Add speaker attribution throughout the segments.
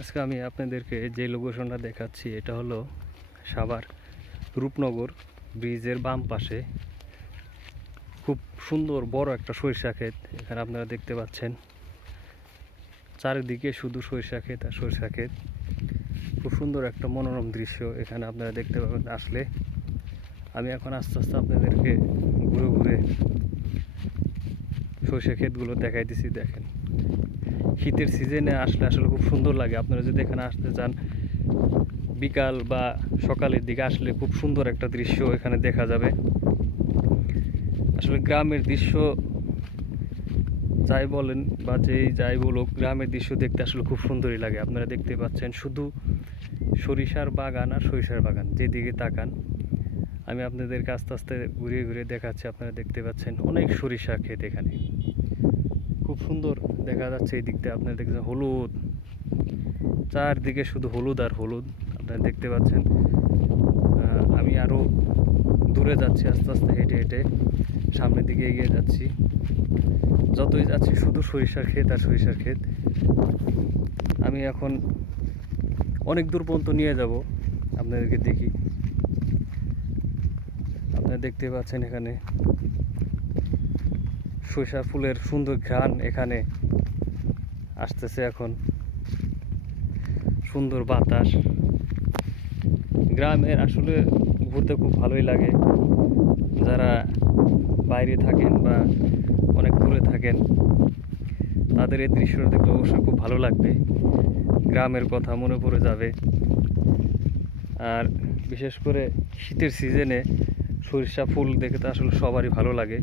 Speaker 1: আজকে আমি আপনাদেরকে যে লোকেশনটা দেখাচ্ছি, এটা হলো সাভার রূপনগর ব্রিজের বাম পাশে। খুব সুন্দর, বড় একটা সরিষা ক্ষেত, এখানে আপনারা দেখতে পাচ্ছেন। চারিদিকে শুধু সরিষা ক্ষেত আর সরিষা ক্ষেত। খুব সুন্দর একটা মনোরম দৃশ্য এখানে আপনারা দেখতে পাবেন আসলে। আমি এখন আস্তে আস্তে আপনাদেরকে ঘুরে ঘুরে সরিষা ক্ষেতগুলো দেখাইতেছি, দেখেন। শীতের সিজনে আসলে আসলে খুব সুন্দর লাগে। আপনারা যদি এখানে আসতে চান, বিকাল বা সকালের দিকে আসলে খুব সুন্দর একটা দৃশ্য এখানে দেখা যাবে। আসলে গ্রামের দৃশ্য যাই বলেন বা যেই যাই বলুক, গ্রামের দৃশ্য দেখতে আসলে খুব সুন্দরই লাগে। আপনারা দেখতে পাচ্ছেন শুধু সরিষার বাগান আর সরিষার বাগান, যেদিকে তাকান। আমি আপনাদেরকে আস্তে আস্তে ঘুরিয়ে ঘুরিয়ে দেখাচ্ছি, আপনারা দেখতে পাচ্ছেন অনেক সরিষা ক্ষেত এখানে। সুন্দর দেখা যাচ্ছে এই দিকটা। আপনারা দেখছেন হলুদ। চারদিকে শুধু হলুদ আর হলুদ, আপনারা দেখতে পাচ্ছেন। আমি আরও দূরে যাচ্ছি, আস্তে আস্তে হেঁটে হেঁটে সামনের দিকে এগিয়ে যাচ্ছি। যতই যাচ্ছি, শুধু সরিষার ক্ষেত আর সরিষার ক্ষেত। আমি এখন অনেক দূর পর্যন্ত নিয়ে যাব, আপনাদেরকে দেখি। আপনারা দেখতে পাচ্ছেন এখানে সরিষা ফুলের সুন্দর ঘ্রাণ এখানে আসতেছে এখন। সুন্দর বাতাস। গ্রামের আসলে ঘুরতে খুব ভালোই লাগে। যারা বাইরে থাকেন বা অনেক দূরে থাকেন, তাদের এই দৃশ্যটা দেখলে অবশ্যই খুব ভালো লাগবে। গ্রামের কথা মনে পড়ে যাবে। আর বিশেষ করে শীতের সিজনে সরিষা ফুল দেখে তো আসলে সবারই ভালো লাগে।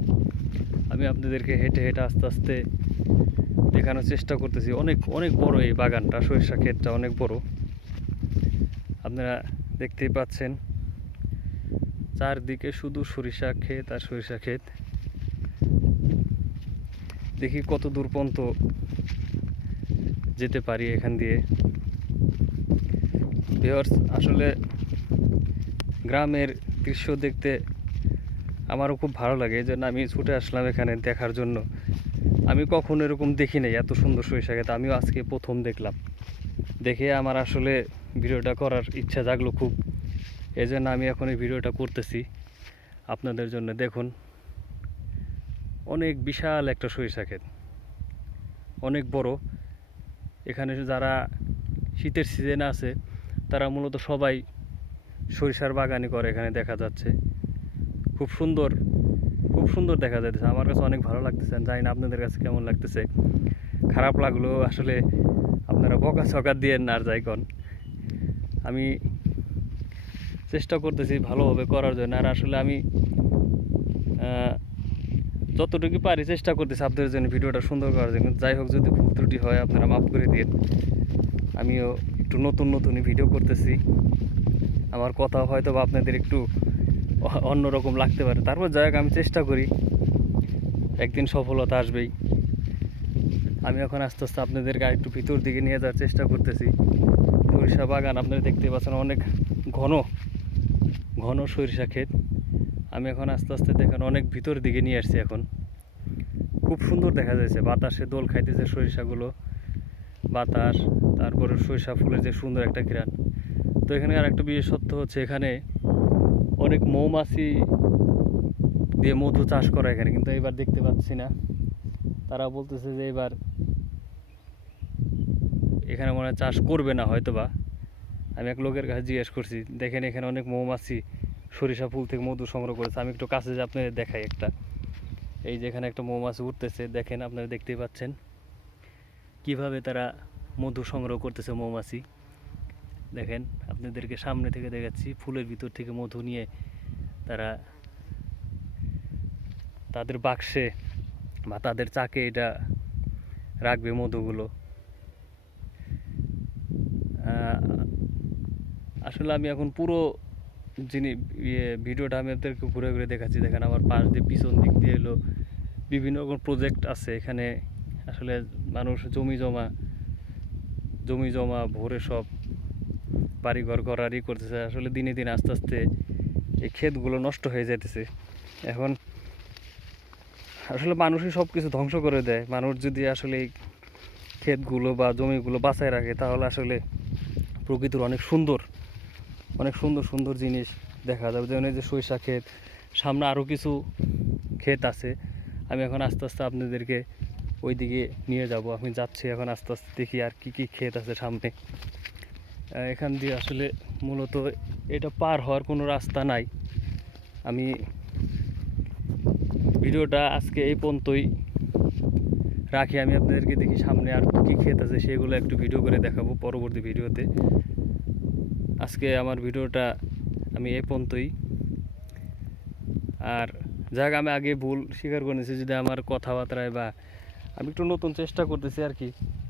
Speaker 1: আমি আপনাদেরকে হেঁটে হেঁটে আস্তে আস্তে দেখানোর চেষ্টা করতেছি। অনেক অনেক বড় এই বাগানটা, সরিষা ক্ষেতটা অনেক বড়। আপনারা দেখতেই পাচ্ছেন, চারদিকে শুধু সরিষা ক্ষেত আর সরিষা ক্ষেত। দেখি কত দূর পর্যন্ত যেতে পারি এখান দিয়ে। ভিউয়ার্স আসলে গ্রামের দৃশ্য দেখতে আমারও খুব ভালো লাগে জন্য আমি ছুটে আসলাম এখানে দেখার জন্য। আমি কখনো এরকম দেখি নাই, এত সুন্দর সরিষা ক্ষেত আমিও আজকে প্রথম দেখলাম। দেখে আমার আসলে ভিডিওটা করার ইচ্ছা জাগলো খুব। এই জন্য আমি এখন এই ভিডিওটা করতেছি। আপনাদের জন্য দেখুন, অনেক বিশাল একটা সরিষা ক্ষেত। অনেক বড়। এখানে যারা শীতের সিজনে আছে, তারা মূলত সবাই সরিষার বাগানই করে এখানে দেখা যাচ্ছে। খুব সুন্দর খুব সুন্দর দেখা যাচ্ছে আমার কাছে অনেক ভালো লাগতেছে জানি না আপনাদের কাছে কেমন লাগতেছে। খারাপ লাগল আসলে আপনারা বকা চকা দিয়ে না আর যাই কন। আমি চেষ্টা করতেছি ভালোভাবে করার জন্য আর আসলে আমি যতটুকু পারি চেষ্টা করতেছি আপনাদের জন্য ভিডিওটা সুন্দর করার জন্য। যাই হোক, যদি ভুল ত্রুটি হয় আপনারা মাফ করে দিন আমিও একটু নতুন নতুনই ভিডিও করতেছি। আমার কথা হয়তো বা আপনাদের একটু অন্যরকম লাগতে পারে। তারপর যাই আমি চেষ্টা করি। একদিন সফলতা আসবেই। আমি এখন আস্তে আস্তে আপনাদের আপনাদেরকে একটু ভিতর দিকে নিয়ে যাওয়ার চেষ্টা করতেছি। সরিষা বাগান, আপনারা দেখতে পাচ্ছেন অনেক ঘন ঘন সরিষা ক্ষেত। আমি এখন আস্তে আস্তে দেখেন অনেক ভিতর দিকে নিয়ে আসছি এখন। খুব সুন্দর দেখা যাচ্ছে, বাতাসে দোল খাইতেছে সরিষাগুলো। বাতাস, তারপরে সরিষা ফুলের যে সুন্দর একটা ঘ্রাণ। তো এখানে আর একটা বিশেষত্ব হচ্ছে, এখানে অনেক মৌমাছি দিয়ে মধু চাষ করা এখানে, কিন্তু এবার দেখতে পাচ্ছি না। তারা বলতেছে যে এবার এখানে মনে চাষ করবে না হয়তো বা আমি এক লোকের কাছে জিজ্ঞেস করছি, দেখেন এখানে অনেক মৌমাছি সরিষা ফুল থেকে মধু সংগ্রহ করেছে। আমি একটু কাছে যে আপনাদের দেখাই একটা। এই যে এখানে একটা মৌমাছি উঠতেছে, দেখেন আপনারা দেখতেই পাচ্ছেন। কীভাবে তারা মধু সংগ্রহ করতেছে মৌমাছি। দেখেন, আপনাদেরকে সামনে থেকে দেখাচ্ছি, ফুলের ভিতর থেকে মধু নিয়ে তারা তাদের বাক্সে বা তাদের চাকে এটা রাখবে মধুগুলো। আসলে আমি এখন পুরো যিনি ইয়ে ভিডিওটা আমি আপনাদেরকে ঘুরে ঘুরে দেখাচ্ছি, দেখেন আমার পাশ দিয়ে পিছন দিক দিয়ে এলো, বিভিন্ন রকম প্রজেক্ট আছে এখানে। আসলে মানুষ জমি জমা জমি জমা, ভরে সব বাড়িঘর করারই করতেছে। আসলে দিনে দিনে আস্তে আস্তে এই ক্ষেতগুলো নষ্ট হয়ে যাইতেছে। এখন আসলে মানুষই সব কিছু ধ্বংস করে দেয়। মানুষ যদি আসলে এই ক্ষেতগুলো বা জমিগুলো বাঁচায় রাখে, তাহলে আসলে প্রকৃতির অনেক সুন্দর অনেক সুন্দর সুন্দর জিনিস দেখা যাবে। যেমন এই যে সরিষা ক্ষেত, সামনে আরও কিছু ক্ষেত আছে। আমি এখন আস্তে আস্তে আপনাদেরকে ওইদিকে নিয়ে যাব। আমি যাচ্ছি এখন আস্তে আস্তে দেখি আর কি কি ক্ষেত আছে সামনে। এখান দিয়ে আসলে মূলত এটা পার হওয়ার কোনো রাস্তা নাই। আমি ভিডিওটা আজকে এই পর্যন্তই রাখি। আমি আপনাদেরকে দেখি সামনে আর কী ক্ষেত আছে, সেগুলো একটু ভিডিও করে দেখাবো পরবর্তী ভিডিওতে। আজকে আমার ভিডিওটা আমি এ পর্যন্তই। আর যাক, আমি আগে ভুল স্বীকার করে নিয়েছি যদি আমার কথাবার্তায় বা আমি একটু নতুন চেষ্টা করতেছি আর কি,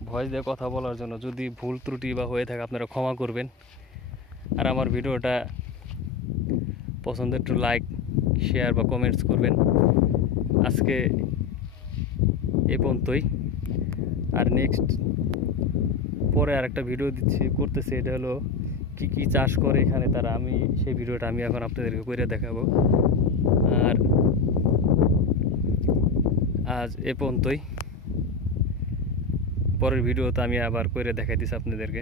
Speaker 1: ভয়েস দিয়ে কথা বলার জন্য। যদি ভুল ত্রুটি বা হয়ে থাকে, আপনারা ক্ষমা করবেন। আর আমার ভিডিওটা পছন্দের একটু লাইক শেয়ার বা কমেন্টস করবেন। আজকে এ পর্যন্তই। আর নেক্সট পরে আর একটা ভিডিও দিচ্ছি, করতেছি। এটা হলো কি কি চাষ করে এখানে তারা। আমি সেই ভিডিওটা আমি এখন আপনাদেরকে করে দেখাবো। আর আজ এ পর্যন্তই। পরের ভিডিওতে আমি আবার করে দেখাই দিচ্ছি আপনাদেরকে।